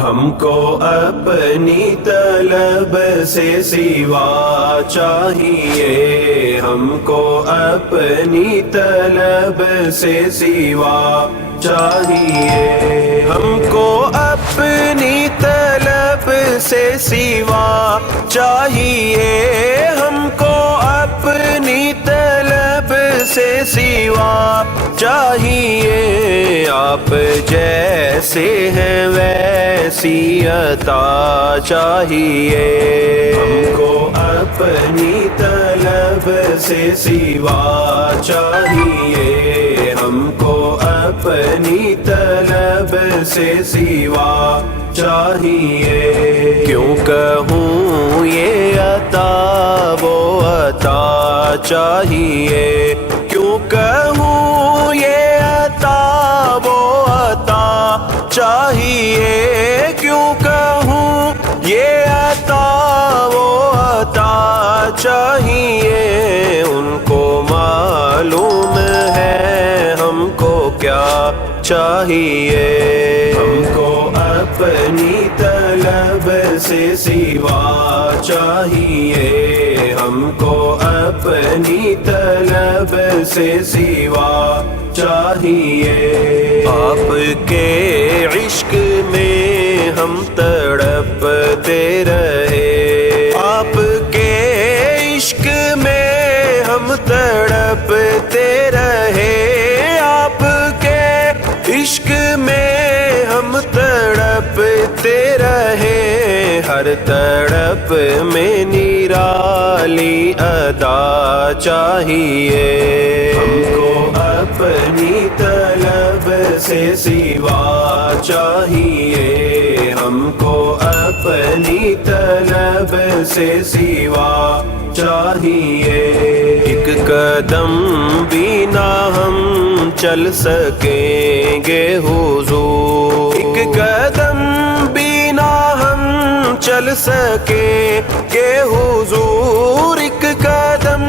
ہم کو اپنی طلب سے سوا چاہیے، ہم کو اپنی طلب سے سوا چاہیے، ہم کو اپنی طلب سے سوا چاہیے، ہم کو اپنی طلب سے سوا چاہیے، آپ جیسے ہیں ویسی عطا چاہیے، ہم کو اپنی طلب سے سوا چاہیے، ہم کو اپنی طلب سے سوا چاہیے، کیوں کہوں یہ عطا وہ عطا چاہیے، کیوں کہوں یہ عطا وہ عطا چاہیے، کیوں کہوں یہ عطا وہ عطا چاہیے، ان کو معلوم ہے ہم کو کیا چاہیے، ہم کو اپنی طلب سے سوا چاہیے، ہم کو اپنی طلب سے سوا چاہیے، آپ کے عشق میں ہم تڑپتے رہے، آپ کے عشق میں ہم تڑپتے رہے، آپ کے عشق میں ہم تڑپتے رہے، ہر تڑپ میں نرالی ادا چاہیے، ہم کو اپنی طلب سے سوا چاہیے، ہم کو اپنی طلب سے سوا چاہیے، ایک قدم بھی نہ ہم چل سکیں گے حضور، ایک قدم بھی نہ ہم چل سکیں گے حضور، ایک قدم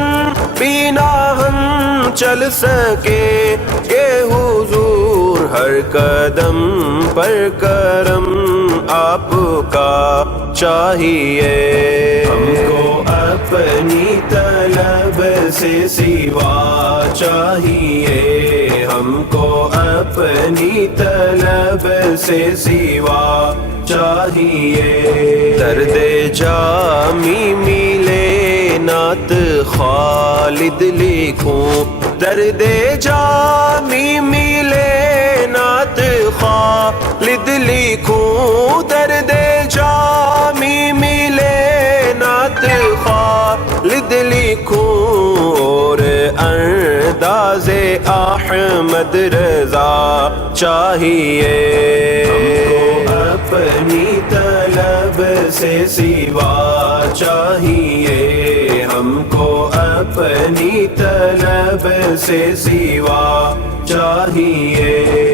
بھی نہ ہم چل سکیں گے حضور، ہر قدم پر کرم آپ کا چاہیے، ہم کو اپنی طلب سے سوا چاہیے، ہم کو اپنی طلب سے سوا چاہیے، درد جامی ملے نعت خالد لکھوں، درد جامی ملے نعت خالد لکھوں، درد جامی ملے نعت خالد لکھوں، اور انداز احمد رضا چاہیے، ہم کو اپنی طلب سے سوا چاہیے، ہم کو اپنی طلب سے سوا چاہیے۔